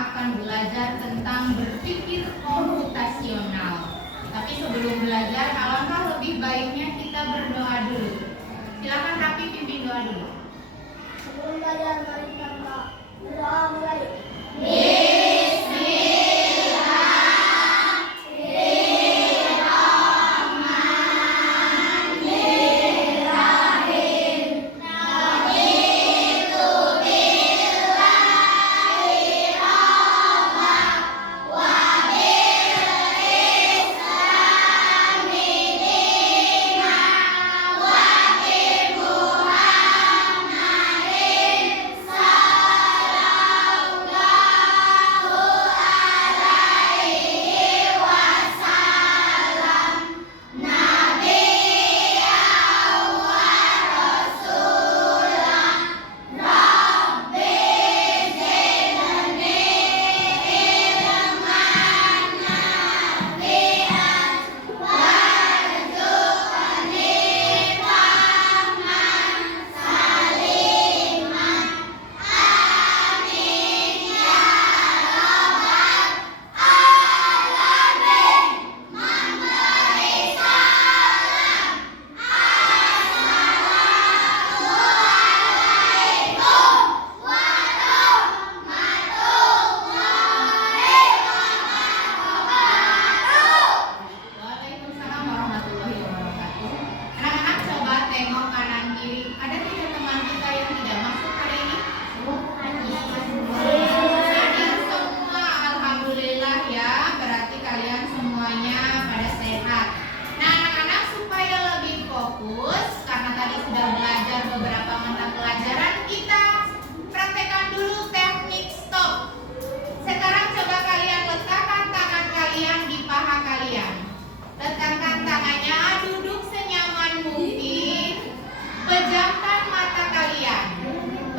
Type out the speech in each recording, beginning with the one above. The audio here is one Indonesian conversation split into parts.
akan belajar tentang berpikir komputasional. Tapi sebelum belajar, alangkah lebih baiknya kita berdoa dulu. Silakan Rafi pimpin doa dulu. Sebelum belajar, mari kita berdoa mulai.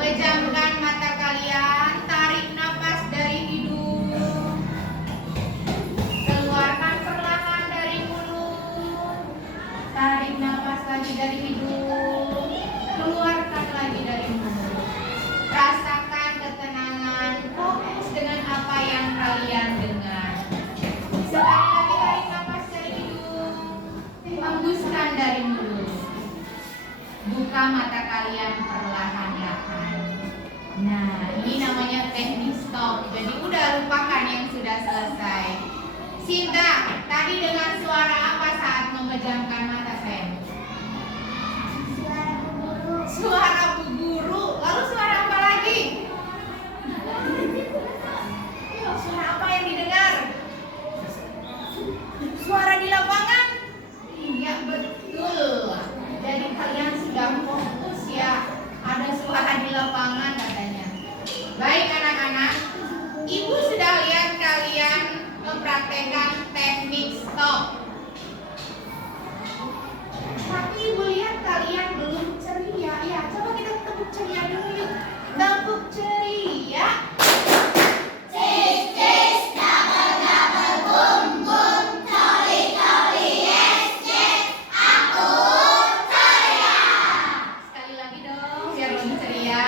Pejamkan mata kalian, tarik napas dari hidung, keluarkan perlahan dari mulut, tarik napas lagi dari hidung, keluarkan lagi dari mulut. Rasakan ketenangan, fokus dengan apa yang kalian dengar. Sekali lagi tarik napas dari hidung, hembuskan dari mulut. Buka mata kalian perlahan-lahan. Nah, ini namanya teknik stop. Jadi udah lupakan yang sudah selesai. Sinta, tadi dengan suara apa saat memejamkan mata sayang? Suara Bu Guru. Lalu suara apa lagi? Suara apa yang didengar? Suara di lapangan? Iya, betul. Jadi kalian sudah fokus ya. Ada suara di lapangan katanya. Baik anak-anak, Ibu sudah lihat kalian mempraktekkan teknik stop. Tapi Ibu lihat kalian belum ceria. Ya, coba kita tepuk ceria dulu yuk. Tepuk ceria. Sekali lagi dong, biar lebih ceria.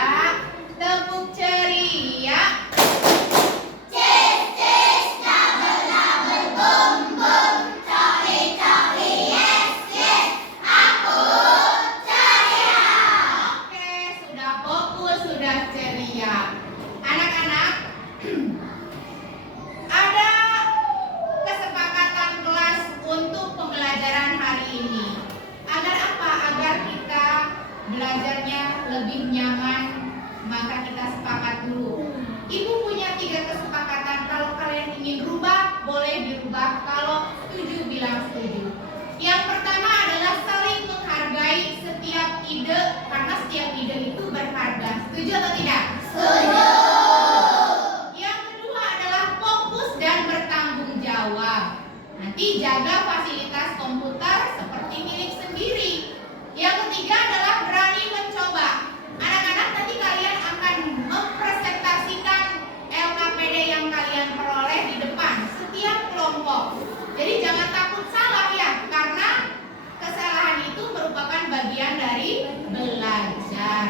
Tepuk ceria. Oke, sudah fokus, sudah ceria. Anak-anak, ada kesepakatan kelas untuk pembelajaran hari ini. Agar apa? Agar kita belajarnya lebih nyaman, maka kita sepakat dulu. Ibu punya 3 kesepakatan. Kalau kalian ingin rubah, boleh dirubah. Kalau setuju, bilang setuju. Yang pertama adalah saling menghargai setiap ide, karena setiap ide itu berharga. Setuju atau tidak? Setuju. Yang kedua adalah fokus dan bertanggung jawab. Nanti jaga fasilitas komputer seperti milik sendiri. Yang ketiga adalah berani mencoba. Anak-anak, nanti kalian akan mempresentasikan LKPD yang kalian peroleh di depan setiap kelompok. Jadi jangan takut salah ya, karena kesalahan itu merupakan bagian dari belajar.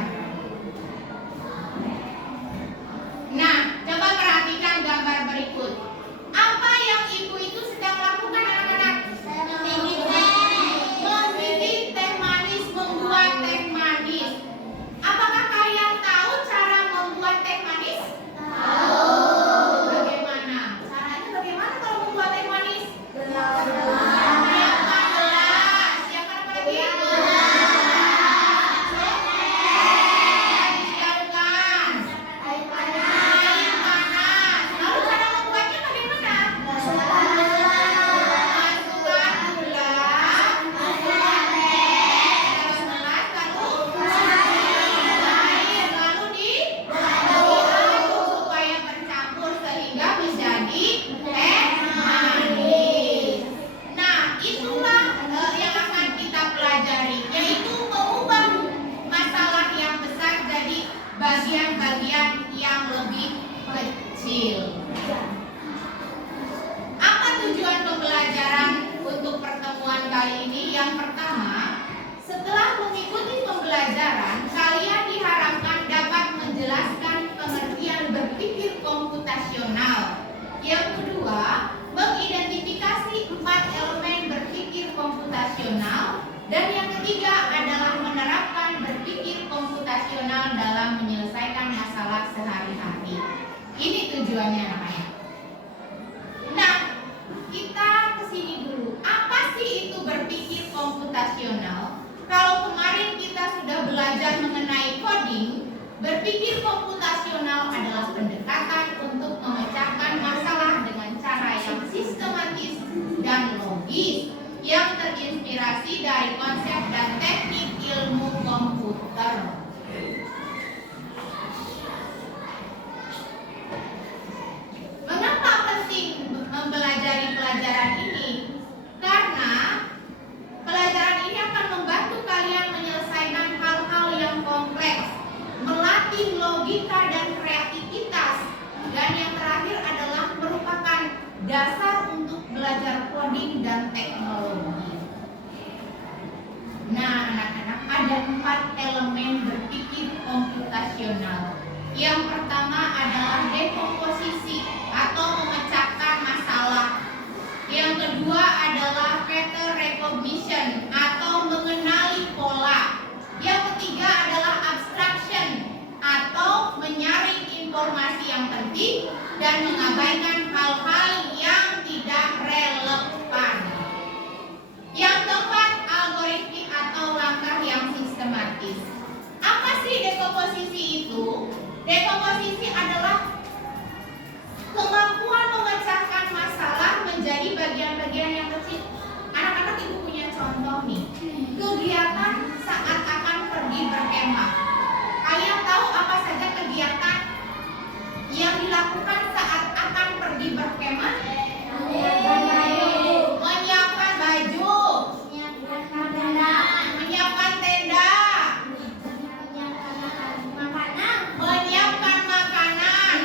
kecil. Apa tujuan pembelajaran untuk pertemuan kali ini? Yang pertama, setelah mengikuti pembelajaran, kalian diharapkan dapat menjelaskan pengertian berpikir komputasional. Yang kedua, mengidentifikasi 4 elemen berpikir komputasional. Dan yang ketiga adalah menerapkan berpikir komputasional dalam menyelesaikan masalah sehari-hari. Ini tujuannya anak-anak. Nah, kita kesini dulu. Apa sih itu berpikir komputasional? Kalau kemarin kita sudah belajar mengenai coding, berpikir komputasional adalah pendekatan untuk memecahkan masalah dengan cara yang sistematis dan logis, yang terinspirasi dari konsep dan teknik ilmu komputer. Mengapa penting mempelajari pelajaran ini? Karena pelajaran ini akan membantu kalian menyelesaikan hal-hal yang kompleks, melatih logika dan kreativitas, dan yang terakhir adalah merupakan dasar untuk belajar coding dan teknologi. Nah, anak-anak, ada 4 elemen berpikir komputasional. Yang pertama adalah dekomposisi atau memecahkan masalah. Yang kedua adalah pattern recognition atau mengenali pola. Yang ketiga adalah abstraction atau menyaring informasi yang penting dan mengabaikan hal-hal yang tidak relevan. Yang keempat, algoritmik atau langkah yang sistematis. Apa sih dekomposisi itu? Dekomposisi adalah kemampuan memecahkan masalah menjadi bagian-bagian yang kecil. Anak-anak, ibu punya contoh nih. Kegiatan saat akan pergi berkemah. Kalian tahu apa saja kegiatan yang dilakukan saat akan pergi berkemah? Menyiapkan baju, menyiapkan tenda, menyiapkan makanan,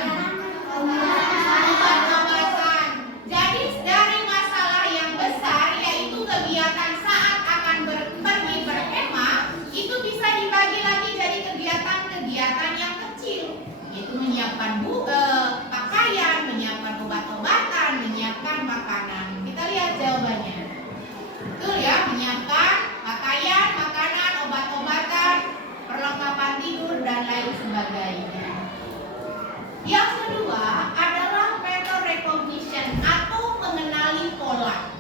obat-obatan. Jadi dari masalah yang besar, yaitu kegiatan saat akan pergi berkemah, itu bisa dibagi lagi jadi kegiatan-kegiatan yang kecil, yaitu menyiapkan pakaian, menyiapkan obat-obatan, menyiapkan makanan. Kita lihat jawabannya. Betul ya, menyiapkan pakaian, makanan, obat-obatan, perlengkapan tidur, dan lain sebagainya. Yang kedua adalah pattern recognition atau mengenali pola.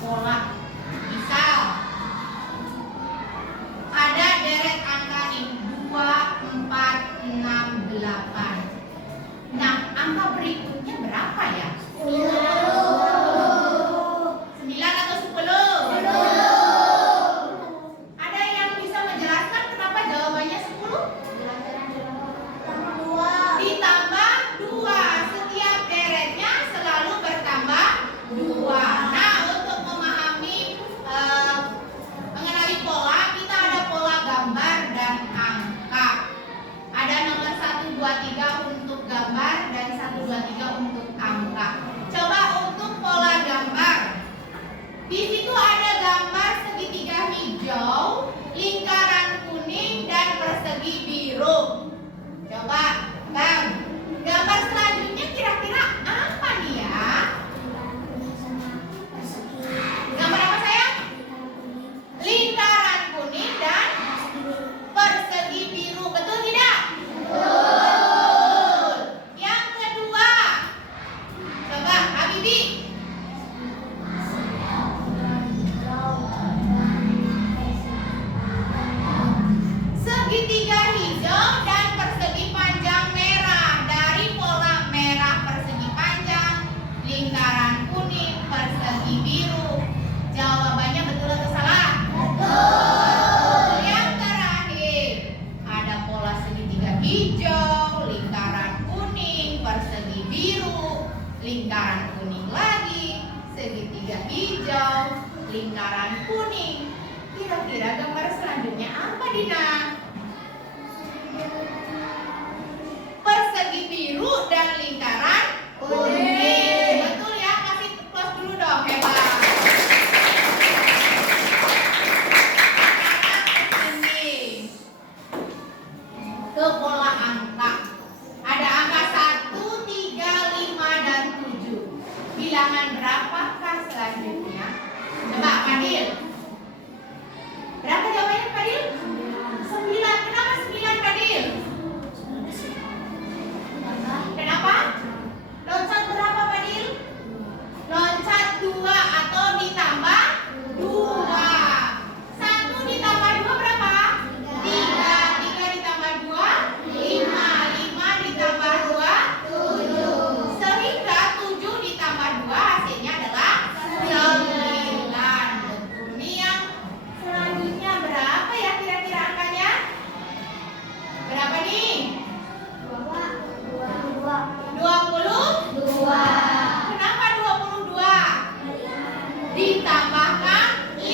Pola. Misal, ada deret angka nih, 2, 4, 6, 8. Nah, angka berikutnya berapa ya? 9 atau 10? Ada yang bisa menjelaskan kenapa jawabannya 10? Ditambah 2. Setiap deretnya selalu bertambah 2. Nah, untuk memahami mengenali pola, kita ada pola gambar dan angka. Ada nomor 1, 2, 3 untuk gambar dan 1, 2, 3 untuk angka. Coba untuk pola gambar. Di situ ada gambar segitiga hijau, lingkaran kuning, dan persegi biru. Coba, Bang, gambar selanjutnya kira-kira apa nih ya? Gambar apa sayang? Lingkaran kuning dan persegi biru. Betul tidak? Betul. Yang kedua, coba Habibi. Segitiga hijau dan persegi panjang merah. Dari pola merah persegi panjang, lingkaran kuning, persegi biru. Jawabannya betul atau salah? Betul. Yang terakhir, ada pola segitiga hijau, lingkaran kuning, persegi biru, lingkaran kuning lagi, segitiga hijau, lingkaran kuning. Kira-kira gambar selanjutnya apa, Dina? Persegi biru dan lingkaran ke pola angka. Ada angka 1, 3, 5, dan 7. Bilangan berapakah selanjutnya? Coba Fadil. Berapa jawabannya Fadil? 9. Kenapa 9 Fadil? Kenapa? Loncat berapa Fadil? Loncat 2 atau ditambah 2. 1 ditambah 2 berapa? 3. 3 ditambah 2 5. 5 ditambah 2 7. Sehingga 7 ditambah 2 hasilnya adalah 9. Betul. Ini yang selanjutnya berapa ya kira-kira angkanya? Berapa nih? 22. Kenapa 22? Ditambahkan 5.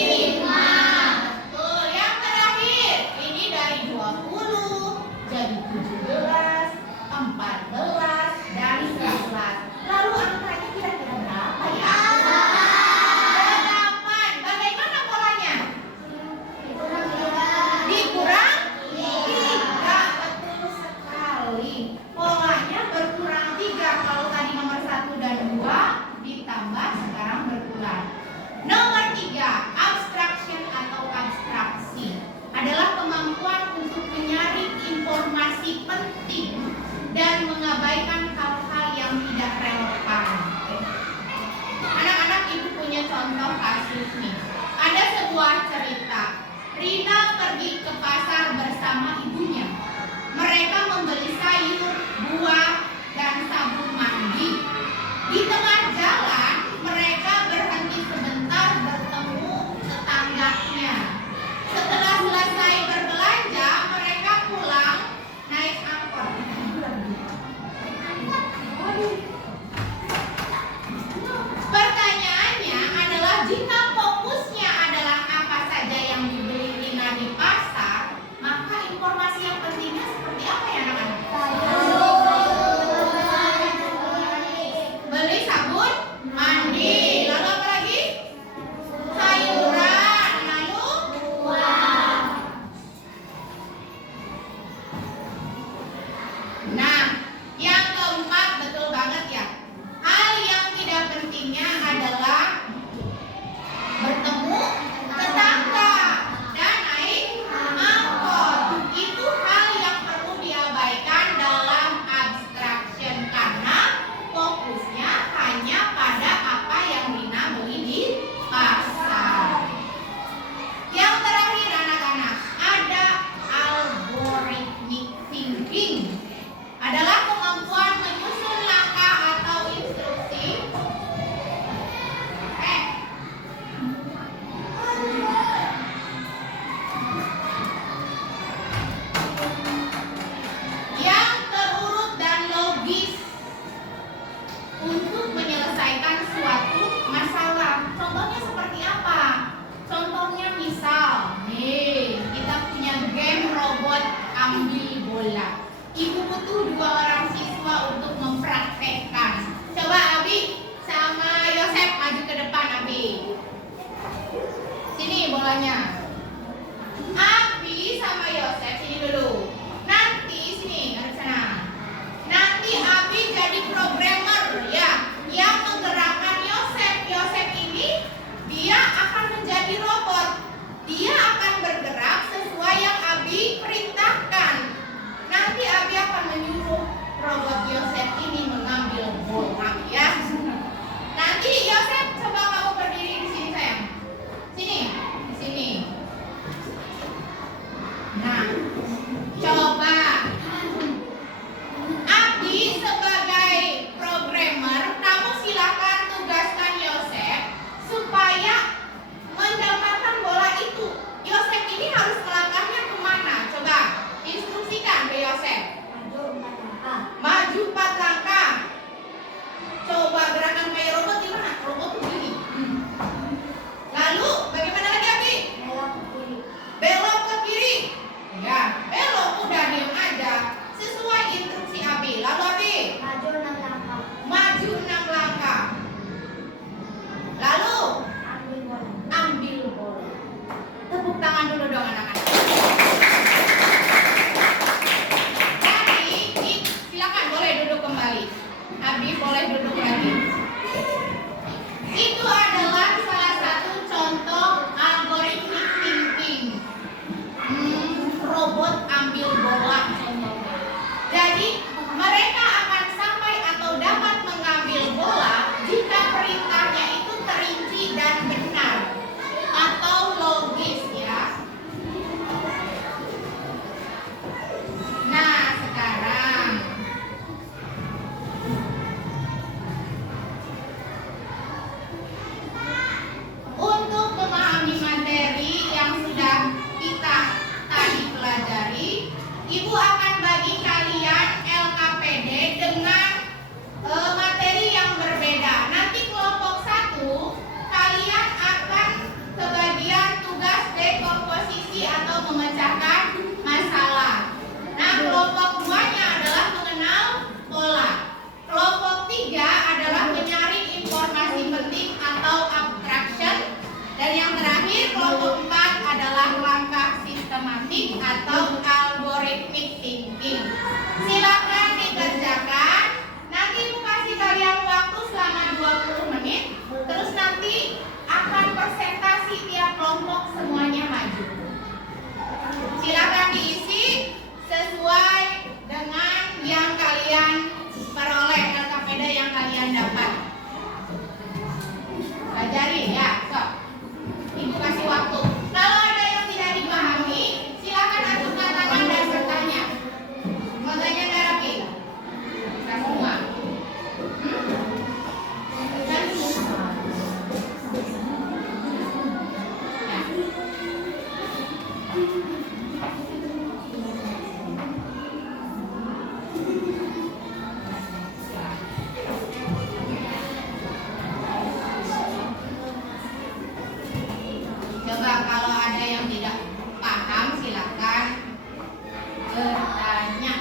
Betul. Yang terakhir, ini dari 20 jadi 17, 14, dan 11. Lalu angkanya kira-kira berapa ya? 8. Bagaimana polanya? Dikurang 3. Betul sekali. Polanya berkurang 3. Kalau tadi nomor 1 dan 2 ditambah, sekarang berkurang. Nomor 3, abstraction atau abstraksi adalah kemampuan untuk menyaring informasi penting dan mengabaikan hal-hal yang tidak relevan. Anak-anak, ibu punya contoh kasus nih. Ada sebuah cerita. Rina pergi ke pasar bersama ibunya. Mereka membeli sayur, buah, dan sabun mandi. Di tengah jalan, mereka berhenti sebentar bertemu tetangganya. Setelah selesai berbelanja, mereka pulang naik angkot. Pertanyaannya adalah, jika fokusnya adalah apa saja yang dibeli Rina di pasar, maka informasi yang pentingnya seperti apa ya anak-anak? Beli sabun mandi, lalu apa lagi? Sayuran, lalu buah. Nah, yang keempat betul banget ya. Hal yang tidak pentingnya adalah bertemu tetangga dan naik angkot. Itu hal yang perlu diabaikan dalam abstraction karena fokusnya hanya pada apa yang Rina beli di pasar. Yang terakhir anak-anak, ada algorithmic thinking. Adalah kemampuan menyusun langkah atau instruksi yang terurut dan logis untuk menyelesaikan suatu masalah. Contohnya seperti apa? Contohnya misal, nih kita punya game robot ambil bola. Ibu butuh 2 orang siswa untuk mempraktekkan. Coba Abi sama Yosef maju ke depan Abi. Sini bolanya. Abi sama Yosef sini dulu. Nanti sini ada sana. Nanti Abi jadi programmer ya, yang menggerakkan Yosef. Yosef ini dia akan menjadi robot. Dia akan bergerak sesuai yang Abi perintahkan. Nanti Abi akan menyuruh robot Yosef ini mengambil bola ya. Nanti Yosef coba kamu berdiri di sini sayang. Sini, di sini. Nah, coba Abi sebagai programmer, kamu silakan tugaskan Yosef supaya mendapatkan bola itu. Yosef ini harus melangkahnya kemana? Coba instruksikan ke Yosef. Maju 4 langkah. Coba gerakan kayak robot gimana? Robot tuh gini. Lalu bagaimana lagi Abi? Belok ke kiri. Ya, belok udah diam aja. Sesuai instruksi Abi. Lalu Abi? Maju 6 langkah. Lalu ambil bola. Tepuk tangan dulu dong anak-anak. akan bagi kalian LKPD dengan materi yang berbeda. Nanti kelompok 1 kalian akan kebagian tugas dekomposisi atau memecahkan masalah. Nah, kelompok 2-nya adalah mengenal pola. Kelompok 3 adalah menyaring informasi penting atau abstraction. Dan yang terakhir kelompok 4 adalah langkah sistematik atau algorithmic thinking. Silakan dikerjakan. Nanti Ibu kasih kalian waktu selama 20 menit. Terus nanti akan presentasi tiap kelompok semuanya maju. Silakan diisi sesuai dengan yang kalian peroleh, LKPD yang kalian dapat. Pelajari ya, sok. Ibu kasih waktu. Kalau ada yang tidak dipahami, silakan acungkan tangan dan bertanya. Makanya nggak rapi. Kita semua. Dan coba kalau ada yang tidak paham silakan bertanya.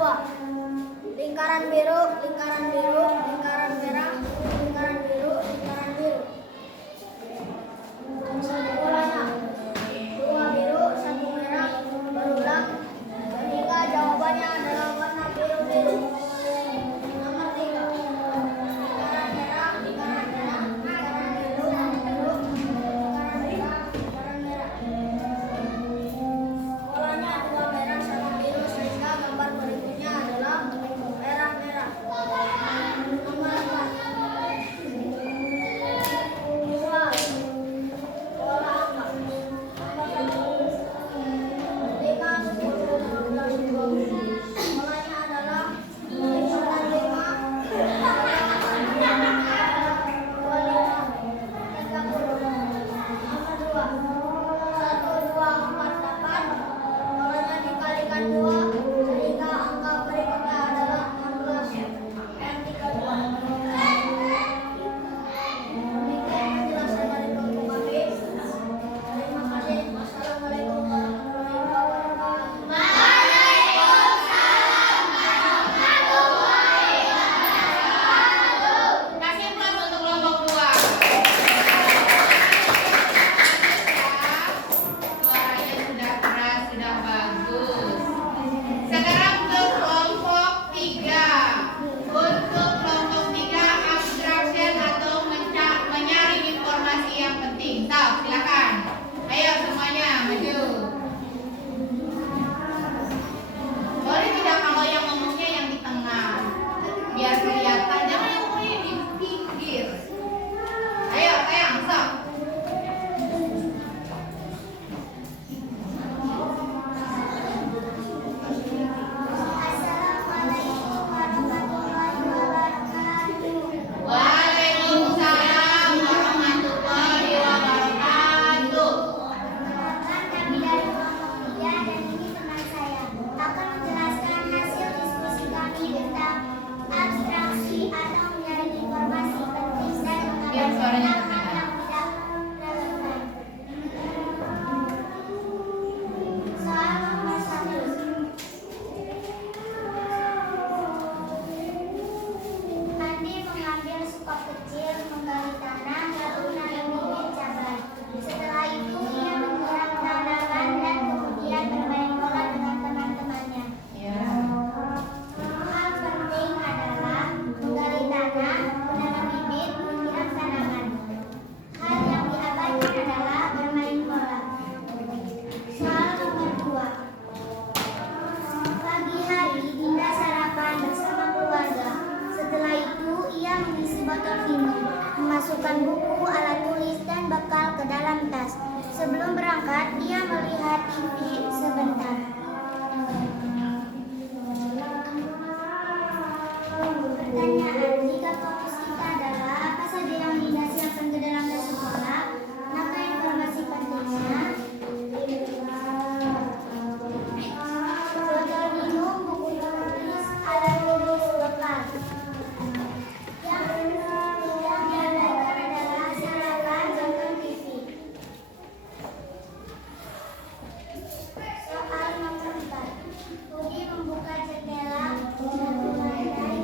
2. Lingkaran biru, lingkaran biru, lingkaran merah, lingkaran biru, lingkaran biru. Polanya 2 biru, 1 merah, berulang sehingga jawabannya adalah warna biru-biru. Nomor 3. Lingkaran merah, lingkaran merah, lingkaran biru, biru, lingkaran merah, lingkaran merah. Polanya 2 merah, 1 biru sehingga gambar berikutnya adalah merah-merah. Nomor 4. 2. Pola angka. Nomor 1. 5, 10, 15, 20. Polanya adalah lingkaran 5, 25, 30. Nomor 2. 1, 2, 4, 8. Polanya dikalikan 2 sehingga angka berikutnya adalah 16 dan 32. Demikian penjelasan dari kelompok kami. Terima kasih. Wassalamualaikum warahmatullahi wabarakatuh. Kasih aplaus untuk kelompok 2. Suaranya sudah keras, sudah bagus. Sekarang ke kelompok 3. Untuk kelompok 3, abstraction atau menyaring informasi yang penting. Stop, silakan. Ayo semuanya maju. Boleh tidak kalau yang ngomongnya yang di tengah, biar kelihatan. Jangan yang ngomongnya di pinggir. Ayo, sayang, stop. Assalamualaikum warahmatullahi wabarakatuh. Waalaikumsalam warahmatullahi wabarakatuh. Perkenalkan, kami dari kelompok 3 dan ini teman saya akan menjelaskan hasil diskusi kami tentang abstraksi atau menyaring informasi penting dan Biar suaranya hal-hal terdengar. yang tidak relevan. Soal nomor 1. Andi mengambil skop kecil, menggali tanah, lalu menanam bibit cabai. Setelah itu ia menyiram tanaman dan kemudian bermain bola dengan teman-temannya. Ya. Hal penting adalah menggali tanah, menanam bibit, menyiram tanaman. Hal yang diabaikan adalah bermain bola. Soal nomor 2. Pagi hari Dinda sarapan bersama keluarga. Setelah itu ia mengisi botol minum, memasukkan buku, alat tulis dan bekal ke dalam tas. Sebelum berangkat ia melihat TV sebentar. Pertanyaan, jika fokus kita adalah apa saja yang Dinda siapkan ke dalam tas sekolah, maka informasi pentingnya botol minum, buku tulis, alat tulis, bekal. Yang diabaikan adalah sarapan, nonton TV. Soal nomor 4. Budi membuka jendela dan melandai.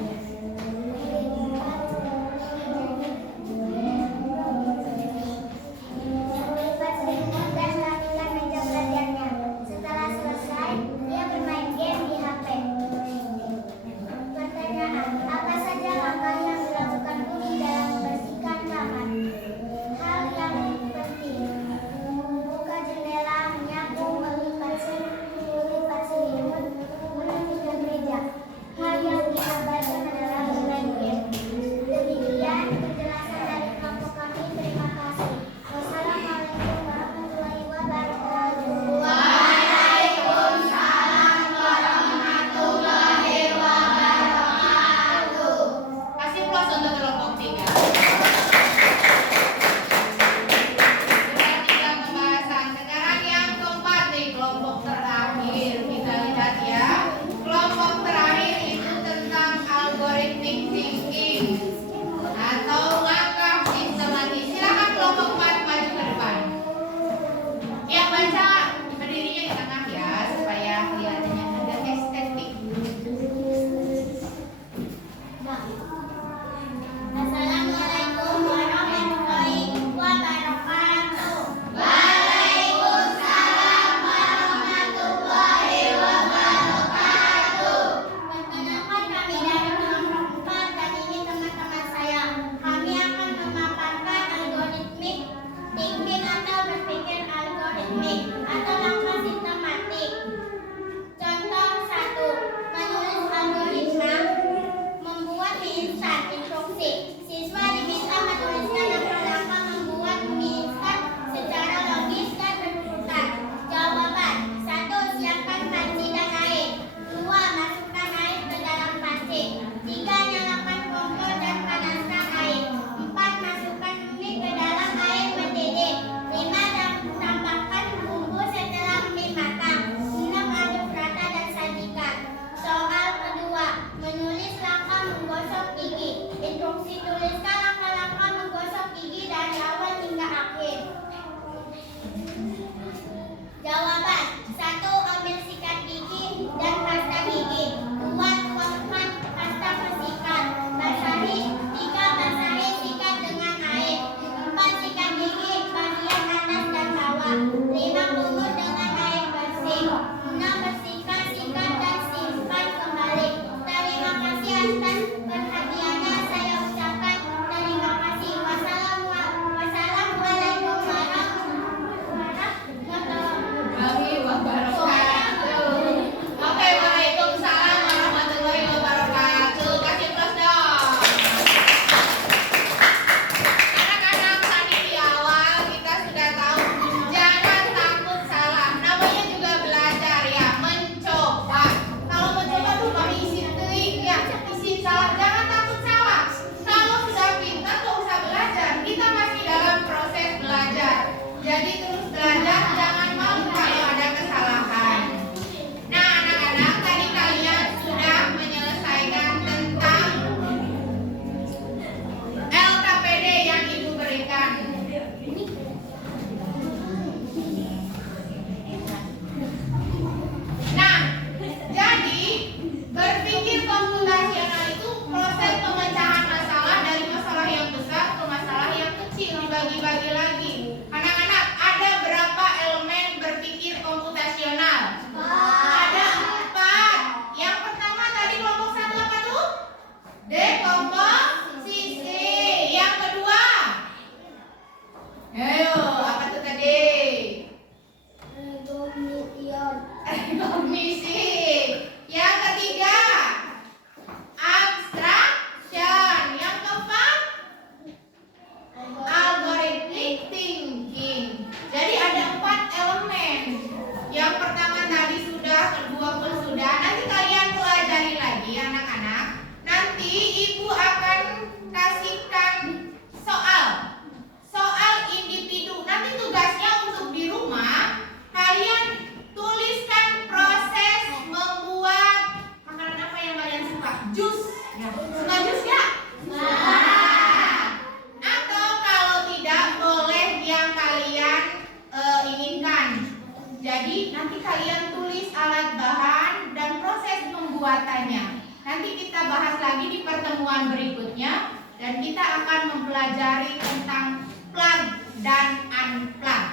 bahasanya. Nanti kita bahas lagi di pertemuan berikutnya dan kita akan mempelajari tentang plug dan unplug.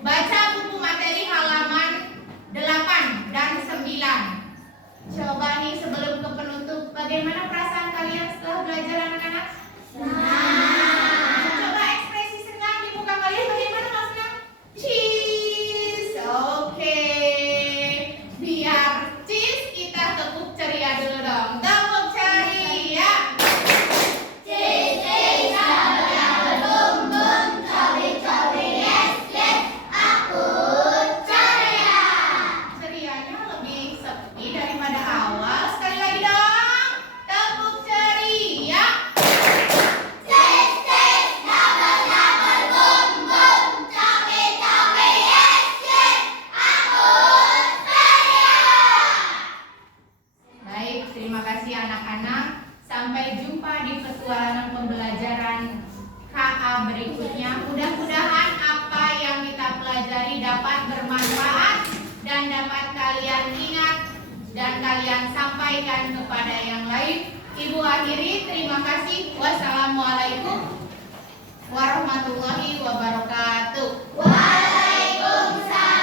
Baca buku materi halaman 8 dan 9. Coba nih sebelum ke penutup, bagaimana perasaan kalian setelah belajar anak-anak? Coba ekspresi senang di muka kalian bagaimana Mas Senang? Cheese. Oke. Biar cheese kita tepuk ceria dulu dong. Tepuk ceria. Cerianya lebih sepi daripada awal. Sekali lagi dong. Tepuk ceria. Baik, terima kasih anak-anak. Sampai jumpa di petualangan pembelajaran KA berikutnya. Mudah-mudahan apa yang kita pelajari dapat bermanfaat dan dapat kalian ingat dan kalian sampaikan kepada yang lain. Ibu akhiri, terima kasih. Wassalamualaikum warahmatullahi wabarakatuh. Waalaikumsalam.